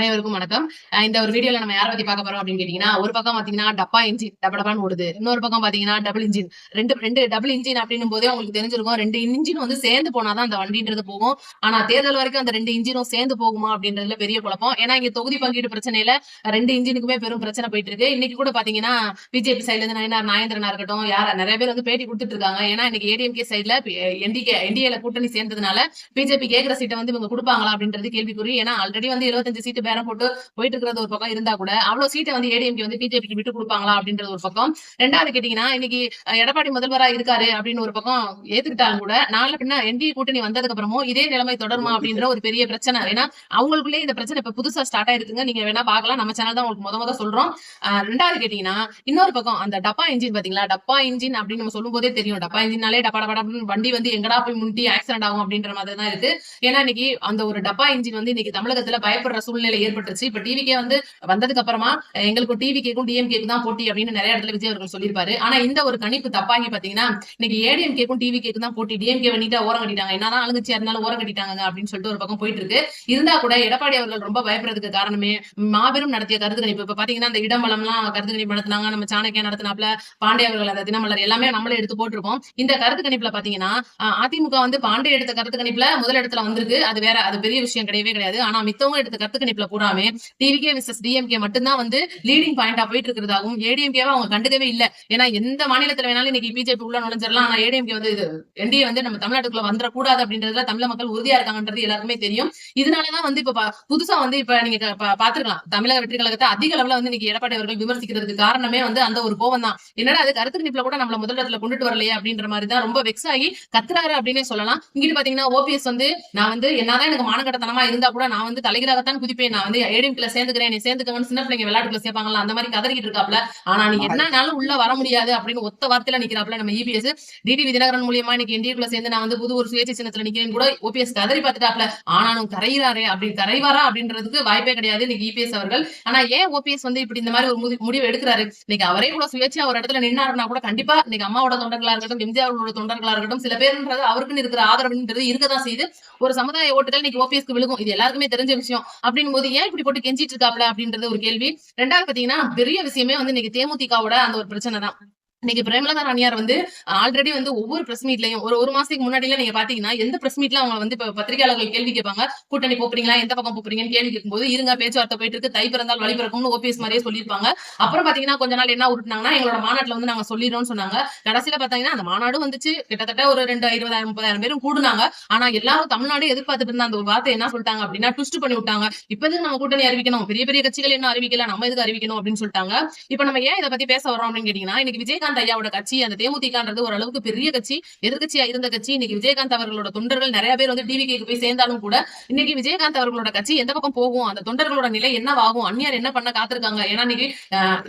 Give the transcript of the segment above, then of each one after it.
அனைவருக்கும் வணக்கம். இந்த ஒரு வீடியோல நம்ம யாரை பத்தி பார்க்க போறோம் அப்படின்னு கேட்டீங்கன்னா ஒரு பக்கம் பாத்தீங்கன்னா டப்பா இன்ஜின் டப்ப டப்பான்னு ஓடுது. இன்னொரு பக்கம் பாத்தீங்கன்னா டபுள் இன்ஜின் ரெண்டு ரெண்டு டபுள் இன்ஜின் அப்படின்னும் போதே உங்களுக்கு தெரிஞ்சிருக்கும் ரெண்டு இன்ஜின் வந்து சேர்ந்து போனாதான் அந்த வண்டின்றது போகும். ஆனா தேர்தல் வரைக்கும் அந்த ரெண்டு இன்ஜினும் சேர்ந்து போகுமா அப்படின்றதுல பெரிய குழப்பம். ஏன்னா இங்க தொகுதி பங்கீடு பிரச்சனையில ரெண்டு இன்ஜினுக்குமே பெரும் பிரச்சனை போயிட்டு இருக்கு இன்னைக்கு கூட பாத்தீங்கன்னா பிஜேபி சைடுல இருந்து நயனார் நாயந்திரனா இருக்கட்டும் யார நிறைய பேர் வந்து பேட்டி கொடுத்துட்டு இருக்காங்க. ஏன்னா இன்னைக்கு ஏடிஎம்கே சைடுல என்டிகே என்டிஏல கூட்டணி சேர்ந்ததுனால பிஜேபி கேட்கிற சீட்டை வந்து இவங்க கொடுப்பாங்களா அப்படின்றது கேள்விக்குறி. ஏன்னா ஆல்ரெடி வந்து 75 சீட்டு பேரம் போட்டு போயிட்டு இருக்கிறது ஒரு பக்கம் இருந்தா கூட அவ்வளவு சீட்டை வந்து ஏடிஎம்கே வந்து பிஜேபிக்கு விட்டு கொடுப்பாங்களா அப்படின்றது ஒரு பக்கம். ரெண்டாவது கேட்டீங்கன்னா இன்னைக்கு எடப்பாடி முதல்வரா இருக்காரு அப்படின்னு ஒரு பக்கம் ஏத்துக்கிட்டாலும் கூட நாளை பின்ன என்டி கூட்டணி வந்ததுக்கு அப்புறமும் இதே நிலைமை தொடருமா அப்படின்ற ஒரு பெரிய பிரச்சனை. ஏன்னா அவங்களுக்குள்ளே இந்த பிரச்சனை இப்ப புதுசா ஸ்டார்ட் ஆயிருக்குங்க. நீங்க வேணா பாக்கலாம் நம்ம சேனல் தான் உங்களுக்கு முத முத சொல்றோம். ரெண்டாவது கேட்டீங்கன்னா இன்னொரு பக்கம் அந்த டப்பா இன்ஜின் பாத்தீங்களா டப்பா இன்ஜின் அப்படின்னு நம்ம சொல்லும் போதே தெரியும். டப்பா இன்ஜினாலே டப்பா டப்பா வண்டி வந்து எங்கடா போய் முன்ட்டி ஆக்சிடென்ட் ஆகும் அப்படின்ற மாதிரி தான் இருக்கு. ஏன்னா இன்னைக்கு அந்த ஒரு டப்பா இன்ஜின் வந்து இன்னைக்கு தமிழகத்துல பயப்படுற சூழ்நிலை ஏற்பட்டுருச்சு இப்ப டிவிக்கே வந்து வந்ததுக்கு அப்புறமா எங்களுக்கு டிவிக்கேக்கும் டிஎம்கேக்கும் தான் போட்டி அப்படின்னு நிறைய இடத்துல விஜய் அவர்கள் சொல்லியிருப்பாரு. ஆனா இந்த ஒரு கணிப்பு தப்பாகி பாத்தீங்கன்னா இன்னைக்கு ஏடிஎம்கேக்கும் டிவிக்கேக்கும் தான் போட்டி. டிஎம்கே நீட்டா ஓரம் கட்டிட்டாங்க. என்னதான் ஆளுங்கட்சியா இருந்தாலும் ஓரம் கட்டிட்டாங்க அப்படின்னு சொல்லிட்டு ஒரு பக்கம் போயிட்டு இருக்கு. இருந்தா கூட எடப்பாடி அவர்கள் ரொம்ப பயப்படுறதுக்கு காரணமே மாபெரும் நடத்திய கருத்து கணிப்பு இப்ப பாத்தீங்கன்னா அந்த இடம்பலம்லாம் கருத்து கணிப்பு நடத்தினாங்க. நம்ம சாணக்கியா நடத்தினாப்ல பாண்டே அவர்கள் அந்த தினமலர் எல்லாமே நம்மளே எடுத்து போட்டிருப்போம். இந்த கருத்து கணிப்புல பாத்தீங்கன்னா அதிமுக வந்து பாண்டே எடுத்த கருத்து கணிப்புல முதல் இடத்துல வந்திருக்கு. அது வேற அது பெரிய விஷயம் கிடையவே கிடையாது. ஆனா மித்தவங்க எடுத்த கருத்து கணிப்புல பூராமே டிவிகே விசஸ் டிஎம்கே மட்டும்தான் வந்து லீடிங் பாயிண்டா போயிட்டு இருக்கிறதாகவும் ஏடிஎம்கேவை அவங்க கண்டுக்கவே இல்ல. ஏன்னா எந்த மாநிலத்துல வேணாலும் இன்னைக்கு பிஜேபி உள்ள நுழைஞ்சிடலாம். ஆனா ஏடிஎம்கே வந்து என்டிஏ வந்து நம்ம தமிழ்நாட்டுக்குள்ள வந்துடக்கூடாது அப்படின்றதுல தமிழக மக்கள் உறுதியா இருக்காங்கன்றது எல்லாருக்குமே தெரியும். இதனாலதான் வந்து இப்ப புதுசா வந்து இப்ப நீங்க பாத்துருக்கலாம் பா- தமிழக வெற்றி கழகத்தை அதிக அளவுல வந்து இன்னைக்கு எடப்பாடி அவர்கள் விமர்சிக்கிறதுக்கு காரணமே வந்து அந்த ஒரு கோவம் தான். என்னடா அது கருத்து நிப்பில கூட நம்மள முதலிடத்துல கொண்டுட்டு வரலையே அப்படின்ற மாதிரி தான் ரொம்ப வெக்ஸ் ஆகி கத்துறாரு அப்படின்னே சொல்லலாம். இங்கிட்டு பாத்தீங்கன்னா ஓபிஎஸ் வந்து நான் வந்து என்னதான் எனக்கு மானகட்டத்தனமா இருந்தா கூட நான் வந்து தலைகளாகத்தான் குதிப்பேன். நான் வந்து ஏடிஎம்கில சேர்ந்துக்கிறேன். நீ சேர்ந்துக்கவன்னு சின்ன பிள்ளைங்க விளையாட்டுல சேர்ப்பாங்கல்ல அந்த மாதிரி கதறிக்கிட்டு இருக்காப்ல. ஆனா நீ என்னனாலும் உள்ள வர முடியாது அப்படின்னு ஒத்த வார்த்தையில நிக்கிறாப்ல நம்ம இபிஎஸ் டிடிவி தினகரன் மூலியமா இன்னைக்கு இந்தியக்குள்ள சேர்ந்து நான் வந்து புது ஒரு சுயேட்சை சின்னத்துல நிக்கிறேன் கூட ஓபிஎஸ் கதறி பார்த்துட்டாப்ல. ஆனாலும் கரையிறாரே அப்படி கரைவாரா அப்படின்றதுக்கு வாய்ப்பே கிடையாது இன்னைக்கு இபிஎஸ் அவர்கள். ஆனா ஏன் ஓபிஎஸ் வந்து இப்படி இந்த மாதிரி ஒரு முடிவு எடுக்கிறாரு? இன்னைக்கு அவரே கூட சுயேட்சையா ஒரு இடத்துல நின்னாருன்னா கூட கண்டிப்பா இன்னைக்கு அம்மாவோட தொண்டர்களா இருக்கட்டும் எம்ஜிஆர் அவர்களோட தொண்டர்களா இருக்கட்டும் சில பேருன்றது அவருக்குன்னு இருக்கிற ஆதரவுன்றது இருக்கதான் செய்யுது. ஒரு சமுதாய ஓட்டுகள் இன்னைக்கு ஓபிஎஸ்க்கு விழுகும். இது எல்லாருக்குமே தெரிஞ்ச விஷயம். அப்படிங்கும் போது ஏன் இப்படி போட்டு கெஞ்சிட்டு இருக்காப்ல அப்படின்றது ஒரு கேள்வி. ரெண்டாவது பாத்தீங்கன்னா பெரிய விஷயமே வந்து இன்னைக்கு தேமுதிகவோட அந்த ஒரு பிரச்சனை தான் இன்னைக்கு பிரேமலதா ராணியார் வந்து ஆல்ரெடி வந்து ஒவ்வொரு பிரஸ் மீட்லயும் ஒரு ஒரு மாசத்துக்கு முன்னாடியில நீங்க பாத்தீங்கன்னா எந்த பிரஸ் மீட்ல அவங்க வந்து இப்ப பத்திரிகையாளர்கள் கேள்வி கேட்பாங்க கூட்டணி போறீங்களா எந்த பக்கம் போறீங்கன்னு கேள்வி கேட்கும்போது இருங்க பேச்சுவார்த்தை போயிட்டு இருக்கு தை பிறந்தால் வழி பிறக்கும்னு ஓபிஎஸ் மாதிரியே சொல்லியிருப்பாங்க. அப்புறம் பாத்தீங்கன்னா கொஞ்ச நாள் என்ன விட்டுனாங்கன்னா எங்களோட மாநாட்டுல வந்து நாங்க சொல்லிடுறோம்னு சொன்னாங்க. கடைசியில பாத்தீங்கன்னா அந்த மாநாடு வந்துச்சு. கிட்டத்தட்ட ஒரு ரெண்டு இருபதாயிரம் முப்பதாயிரம் பேரும் கூடுனாங்க. ஆனா எல்லாரும் தமிழ்நாடு எதிர்பார்த்துட்டு இருந்த அந்த ஒரு வார்த்தை என்ன சொல்லிட்டாங்க அப்படின்னா ட்விஸ்ட் பண்ணி விட்டாங்க. இப்ப எதுக்கு நம்ம கூட்டணி அறிவிக்கணும்? பெரிய பெரிய கட்சிகள் என்ன அறிவிக்கல? நம்ம எதுக்கு அறிவிக்கணும்? அப்படின்னு சொல்லிட்டாங்க. இப்ப நம்ம ஏன் இதை பத்தி பேச வரோம் அப்படின்னு கேட்டீங்கன்னா இன்னைக்கு விஜயகாந்த் ஐயாவோட கட்சி அந்த தேமுதிகன்றது ஓரளவுக்கு பெரிய கட்சி எதிர்க்கட்சியா இருந்த கட்சி. இன்னைக்கு விஜயகாந்த் அவர்களோட தொண்டர்கள் நிறைய பேர் வந்து டிவிக்கு போய் சேர்ந்தாலும் கூட இன்னைக்கு விஜயகாந்த் அவர்களோட கட்சி எந்த பக்கம் போகும் அந்த தொண்டர்களோட நிலை என்னவாகும் அந்நியார் என்ன பண்ண காத்திருக்காங்க? ஏன்னா இன்னைக்கு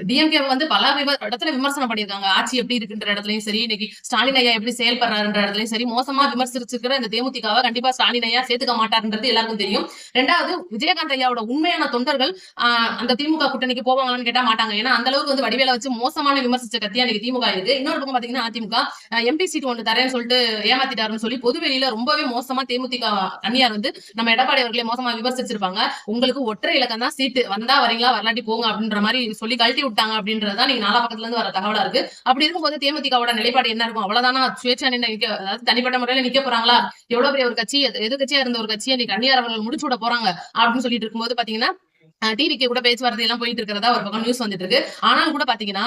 டிஎம்கே வந்து பல இடத்துல விமர்சனம் பண்ணியிருக்காங்க. ஆட்சி எப்படி இருக்குன்ற இடத்துலயும் சரி இன்னைக்கு ஸ்டாலின் ஐயா எப்படி செயல்படுறாருன்ற இடத்துலயும் சரி மோசமா விமர்சிச்சிருக்கிற இந்த தேமுதிகவை கண்டிப்பா ஸ்டாலின் ஐயா சேர்த்துக்க மாட்டாருன்றது எல்லாருக்கும் தெரியும். ரெண்டாவது விஜயகாந்த் ஐயாவோட உண்மையான தொண்டர்கள் அந்த திமுக கூட்டணிக்கு போவாங்களான்னு கேட்டா மாட்டாங்க. ஏன்னா அந்த அளவுக்கு வந்து வடிவேல வச்சு மோசமான விமர்சிச்ச கத்தியா இன்னைக்கு திமுக இருக்கு. இன்னொரு பக்கம் பாத்தீங்கன்னா அதிமுக. எம்பி சீட் ஒன்று தரேன்னு சொல்லிட்டு ஏமாத்திட்டாருன்னு சொல்லி பொதுவெளியில ரொம்பவே மோசமா தேமுதிக தனியார் வந்து நம்ம எடப்பாடி அவர்களே மோசமா விமர்சிச்சிருப்பாங்க. உங்களுக்கு ஒற்றை இலக்கம் தான் சீட்டு. வந்தா வரீங்களா? வரலாட்டி போங்க அப்படின்ற மாதிரி சொல்லி கழட்டி விட்டாங்க அப்படின்றதுதான் நீங்க நாலா பக்கத்துல இருந்து வர தகவலா இருக்கு. அப்படி இருக்கும்போது தேமுதிகவோட நிலைப்பாடு என்ன இருக்கும்? அவ்வளவுதானா? சுயேட்சா நின்று நிக்க அதாவது தனிப்பட்ட முறையில நிக்க போறாங்களா? எவ்வளவு பெரிய ஒரு கட்சி எது- கட்சியா இருந்த ஒரு கட்சியை நீ அந்நியார் அவர்கள் முடிச்சு விட போறாங்க அப்படின்னு சொல்லிட்டு இருக்கும்போது பாத்தீங்கன்னா டிவிக்கு கூட பேச்சுவார்த்தை எல்லாம் போயிட்டு இருக்கிறதா ஒரு பக்கம் நியூஸ் வந்துட்டு இருக்கு ஆனாலும் கூட பாத்தீங்கன்னா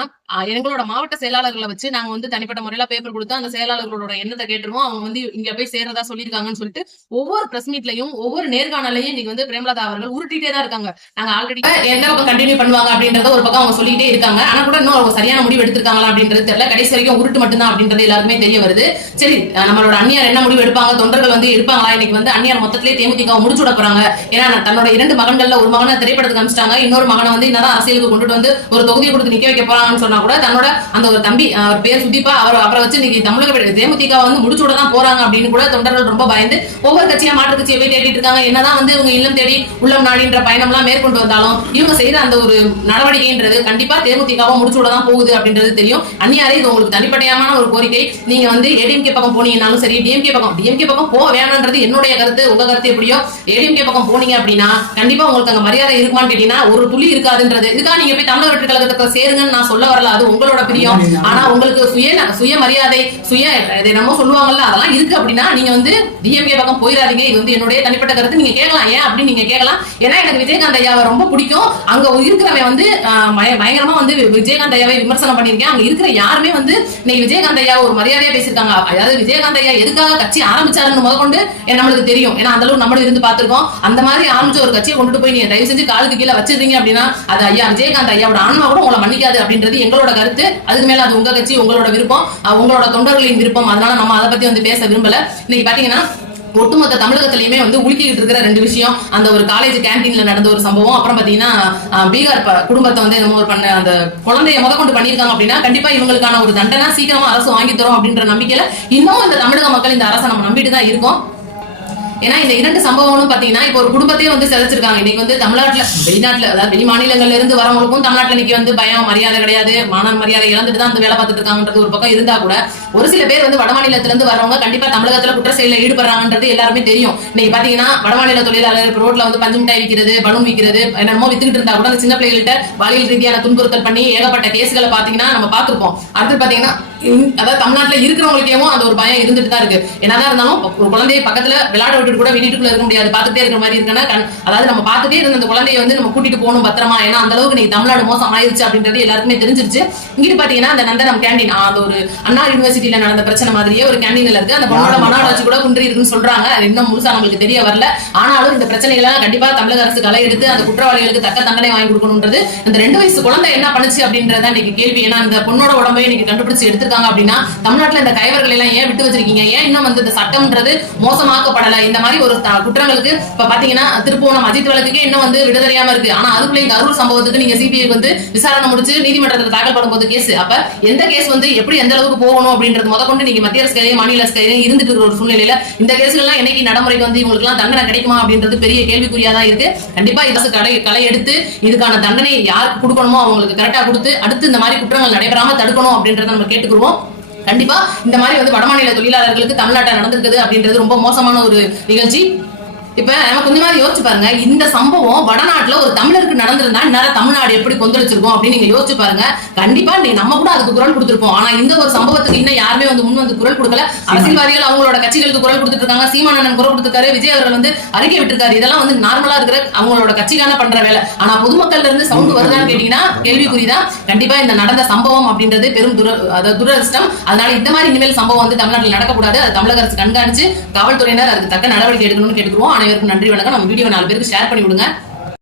எங்களோட மாவட்ட செயலாளர்களை வச்சு நாங்க வந்து தனிப்பட்ட முறையில பேப்பர் கொடுத்து அந்த செயலாளர்களோட எண்ணத்தை கேட்டுருவோம். அவங்க வந்து இங்க போய் சேர்றதா சொல்லியிருக்காங்கன்னு சொல்லிட்டு ஒவ்வொரு பிரஸ் மீட்லயும் ஒவ்வொரு நேர்காணலையும் இன்னைக்கு வந்து பிரேமலதா அவர்கள் உருட்டிட்டே தான் இருக்காங்க. நாங்க ஆல்ரெடி எந்த பக்கம் கண்டினியூ பண்ணுவாங்க அப்படின்றத ஒரு பக்கம் அவங்க சொல்லிட்டே இருக்காங்க. ஆனா கூட இன்னும் அவங்க சரியான முடிவு எடுத்திருக்காங்களா அப்படின்றது தெரியல. கடைசி வரைக்கும் உருட்டு மட்டும்தான் அப்படின்றது எல்லாருமே தெரிய வருது. சரி நம்மளோட அந்நியார் என்ன முடிவு எடுப்பாங்க? தொண்டர்கள் வந்து இருப்பாங்களா? இன்னைக்கு வந்து அந்நியார் மொத்தத்திலே தேமுதிக முடிச்சு விட போறாங்க. ஏன்னா தன்னோட இரண்டு மகன்கள்ல ஒரு மகனை திரைப்படத்துக்கு அமிச்சிட்டாங்க. இன்னொரு மகனை வந்து என்னதான் அரசியலுக்கு கொண்டுட்டு வந்து ஒரு தொகுதியை கொடுத்து நிக்க வைக்க போறாங்கன்னு சொன்னா கூட தன்னோட அந்த ஒரு தம்பி அவர் பேர் சுதீப்பா அவர் அவரை வச்சு இன்னைக்கு தமிழக தேமுதிக வந்து முடிச்சு விட தான் போறாங்க அப்படின்னு கூட தொண்டர்கள் ரொம்ப பயந்து ஒவ்வொரு கட்சியா மாற்று கட்சியை போய் தேடிட்டு இருக்காங்க. என்னதான் வந்து இவங்க இல்லம் தேடி உள்ளம் நாடின்ற பயணம் எல்லாம் மேற்கொண்டு வந்தாலும் இவங்க செய்த அந்த ஒரு நடவடிக்கைன்றது கண்டிப்பா தேமுதிகவை முடிச்சு விட தான் போகுது அப்படின்றது தெரியும். அந்நியாரே இது உங்களுக்கு தனிப்படையான ஒரு கோரிக்கை. நீங்க வந்து ஏடிஎம்கே பக்கம் போனீங்கன்னாலும் சரி டிஎம்கே பக்கம் டிஎம்கே பக்கம் போக வேணான்றது என்னுடைய கருத்து. உங்க கருத்து எப்படியோ ஏடிஎம்கே பக்கம் போனீங்க அப்படின்னா கண்டிப்பா உங்களுக்கு அங்க மரியாதை இருக்கு இருக்குமான்னு கேட்டீங்கன்னா ஒரு துளி இருக்காதுன்றது. இதுக்காக நீங்க போய் தமிழக வெற்றி கழகத்துக்கு சேருங்கன்னு நான் சொல்ல வரல. அது உங்களோட பிரியம். ஆனா உங்களுக்கு சுய சுய மரியாதை சுய இது சொல்லுவாங்கல்ல அதெல்லாம் இருக்கு அப்படின்னா நீங்க வந்து டிஎம்கே பக்கம் போயிடாதீங்க. இது வந்து என்னுடைய தனிப்பட்ட கருத்து. நீங்க கேட்கலாம். ஏன் அப்படின்னு நீங்க கேட்கலாம். ஏன்னா எனக்கு விஜயகாந்த் ஐயாவை ரொம்ப பிடிக்கும். அங்க இருக்கிறவன் வந்து பயங்கரமா வந்து விஜயகாந்த் ஐயாவை விமர்சனம் பண்ணியிருக்கேன். அங்க இருக்கிற யாருமே வந்து இன்னைக்கு விஜயகாந்த் ஐயா ஒரு மரியாதையா பேசியிருக்காங்க. அதாவது விஜயகாந்த் ஐயா எதுக்காக கட்சி ஆரம்பிச்சாருன்னு முதற்கொண்டு நம்மளுக்கு தெரியும். ஏன்னா அந்த அளவுக்கு நம்மளும் இருந்து பார்த்திருக்கோம். அந்த மாதிரி ஆரம்பிச்ச ஒரு கட்சியை கொண்டுட்டு போய் நீங்க தயவு செஞ்சு காலுக்கு கீழே வச்சிருந்தீங்க அப்படின்னா அது ஐயா விஜயகாந்த் ஐயாவோட ஆன்மா கூட உங்களை மன்னிக்காது அப்படின்றது எங்களோட கருத்து. அதுக்கு மேல அது உங்க கட்சி உங்களோட விருப்பம். உங்களோட தொண்டர்களின் விருப்பம். அதனால நம்ம அதை பத்தி வந்து பேச விரும்பல. இன்னைக்கு பாத்தீங்கன்னா ஒட்டுமொத்த தமிழகத்திலயுமே வந்து உலுக்கிட்டு இருக்கிற ரெண்டு விஷயம் அந்த ஒரு காலேஜ் கேண்டீன்ல நடந்த ஒரு சம்பவம். அப்புறம் பாத்தீங்கன்னா பீகார் குடும்பத்தை வந்து என்னமோ ஒரு பண்ண அந்த குழந்தைய முத கொண்டு பண்ணியிருக்காங்க அப்படின்னா கண்டிப்பா இவங்களுக்கான ஒரு தண்டனை சீக்கிரமா அரசு வாங்கி தரும் அப்படின்ற நம்பிக்கையில இன்னும் இந்த தமிழக மக்கள் இந்த அரசை நம்ம நம்பிட்டு தான் இருக்கோம். ஏன்னா இந்த இரண்டு சம்பவங்களும் பாத்தீங்கன்னா இப்போ ஒரு குடும்பத்தையே வந்து சிதைச்சிருக்காங்க. இன்னைக்கு வந்து தமிழ்நாட்டுல வெளிநாட்டுல அதாவது வெளி மாநிலங்கள்ல இருந்து வரவங்களுக்கும் தமிழ்நாட்டுல இன்னைக்கு வந்து பயம் மரியாதை கிடையாது. மான மரியாதை இழந்துட்டு தான் அந்த வேலை பார்த்துட்டு இருக்காங்கன்றது ஒரு பக்கம் இருந்தா கூட ஒரு சில பேர் வந்து வட மாநிலத்துல இருந்து வரவங்க கண்டிப்பா தமிழகத்துல குற்ற செயலில் ஈடுபடுறாங்கன்றது எல்லாருமே தெரியும். இன்னைக்கு பாத்தீங்கன்னா வடமாநில தொழிலாளர் ரோட்ல வந்து பஞ்சு மிட்டாய் விற்கிறது பலூன் விற்கிறது என்னமோ வித்துக்கிட்டு இருந்தா கூட அந்த சின்ன பிள்ளைகள்கிட்ட பாலியல் ரீதியான துன்புறுத்தல் பண்ணி ஏகப்பட்ட கேஸ்களை பாத்தீங்கன்னா நம்ம பாத்துருப்போம் அடுத்து பாத்தீங்கன்னா அதாவது தமிழ்நாட்டுல இருக்கிறவங்களுக்கேவும் அந்த ஒரு பயம் இருந்துட்டு தான் இருக்கு. என்னதான் இருந்தாலும் ஒரு குழந்தையை பக்கத்துல விளையாட விட்டுட்டு கூட வீட்டுக்குள்ள இருக்க முடியாது. பார்த்துட்டே இருக்கிற மாதிரி இருக்குன்னா அதாவது நம்ம பார்த்துட்டே இருந்த அந்த குழந்தையை வந்து நம்ம கூட்டிட்டு போகணும் பத்திரமா. ஏன்னா அந்த அளவுக்கு நீங்க தமிழ்நாடு மோசம் ஆயிருச்சு அப்படின்றது எல்லாருக்குமே தெரிஞ்சிருச்சு. இங்கிட்டு பாத்தீங்கன்னா அந்த நந்தனம் கேண்டீன் அந்த ஒரு அண்ணா யூனிவர்சிட்டியில நடந்த பிரச்சனை மாதிரியே ஒரு கேண்டீன்ல இருக்கு. அந்த பொண்ணோட மன வளர்ச்சி கூட குன்றி இருக்குன்னு சொல்றாங்க. அது இன்னும் முழுசா நம்மளுக்கு தெரிய வரல. ஆனாலும் இந்த பிரச்சனைகளை கண்டிப்பா தமிழக அரசு களை எடுத்து அந்த குற்றவாளிகளுக்கு தக்க தண்டனை வாங்கி கொடுக்கணும்ன்றது அந்த ரெண்டு வயசு குழந்தை என்ன பண்ணுச்சு அப்படின்றத இன்னைக்கு கேள்வி. ஏன்னா இந்த பொண்ணோட உடம்பை இன்னைக்கு கண்டுபிடிச்சு எடுத்திருக்காங்க அப்படின்னா தமிழ்நாட்டுல இந்த கைவர்கள் எல்லாம் ஏன் விட்டு வச்சிருக்கீங்க? ஏன் இன்னும் வந்து இந்த சட்டம்ன்றது மோசமாக்கப்படல? இந்த மாதிரி ஒரு குற்றங்களுக்கு இப்ப பாத்தீங்கன்னா திருப்போணம் அஜித் வழக்குக்கே இன்னும் வந்து விடுதலையாம இருக்கு. ஆனா அதுக்குள்ளே இந்த அருள் சம்பவத்துக்கு நீங்க சிபிஐ வந்து விசாரணை முடிச்சு நீதிமன்றத்தில் தாக்கல் பண்ணும்போது கேஸ் அப்ப எந்த கேஸ் வந்து எப்படி எந்த அளவுக்கு போகணும் அப்படின்றது முத கொண்டு நீங்க மத்திய அரசு மாநில அரசு இருந்துட்டு இருக்கிற ஒரு சூழ்நிலையில இந்த கேஸ்கள் எல்லாம் என்னைக்கு நடைமுறைக்கு வந்து இவங்களுக்கு எல்லாம் தண்டனை கிடைக்குமா அப்படின்றது பெரிய கேள்விக்குறியா தான் இருக்கு. கண்டிப்பா இது கடை களை எடுத்து இதுக்கான தண்டனை யாருக்கு கொடுக்கணுமோ அவங்களுக்கு கரெக்டா கொடுத்து அடுத்து இந்த மாதிரி குற்றங்கள் நடைபெறாம தடுக்கணும் அப்படின்றத நம்ம கேட்டுக்கிறோம் கேட்டுக்குருவோம் கண்டிப்பா இந்த மாதிரி வந்து வடமாநில தொழிலாளர்களுக்கு தமிழ்நாட்டில் நடந்திருக்குது அப்படின்றது ரொம்ப மோசமான ஒரு நிகழ்ச்சி. இப்ப நம்ம கொஞ்சமாவது யோசிச்சு பாருங்க. இந்த சம்பவம் வடநாட்டுல ஒரு தமிழருக்கு நடந்திருந்தா இந்நேரம் தமிழ்நாடு எப்படி கொந்தளிச்சிருக்கும் அப்படின்னு நீங்க யோசிச்சு பாருங்க. கண்டிப்பா நீ நம்ம கூட அதுக்கு குரல் கொடுத்திருப்போம். ஆனா இந்த ஒரு சம்பவத்துக்கு இன்னும் யாருமே வந்து முன் வந்து குரல் கொடுக்கல. அரசியல்வாதிகள் அவங்களோட கட்சிகளுக்கு குரல் கொடுத்துட்டு இருக்காங்க சீமானந்தன் குரல் கொடுத்திருக்காரு. விஜய் அவர்கள் வந்து அறிக்கை விட்டிருக்காரு. இதெல்லாம் வந்து நார்மலா இருக்கிற அவங்களோட கட்சிக்கான பண்ற வேலை. ஆனா பொதுமக்கள்ல இருந்து சவுண்ட் வருதான்னு கேட்டீங்கன்னா கேள்விக்குறிதான். கண்டிப்பா இந்த நடந்த சம்பவம் அப்படின்றது பெரும் துர துரதிருஷ்டம். அதனால இந்த மாதிரி இனிமேல் சம்பவம் வந்து தமிழ்நாட்டில் நடக்கக்கூடாது. அது தமிழக அரசு கண்காணிச்சு காவல்துறையினர் அதுக்கு தக்க நடவடிக்கை எடுக்கணும்னு கேட்டுக்கிறோம் அனைவருக்கும் நன்றி வணக்கம். நம்ம வீடியோ நாலு பேருக்கு ஷேர் பண்ணி விடுங்க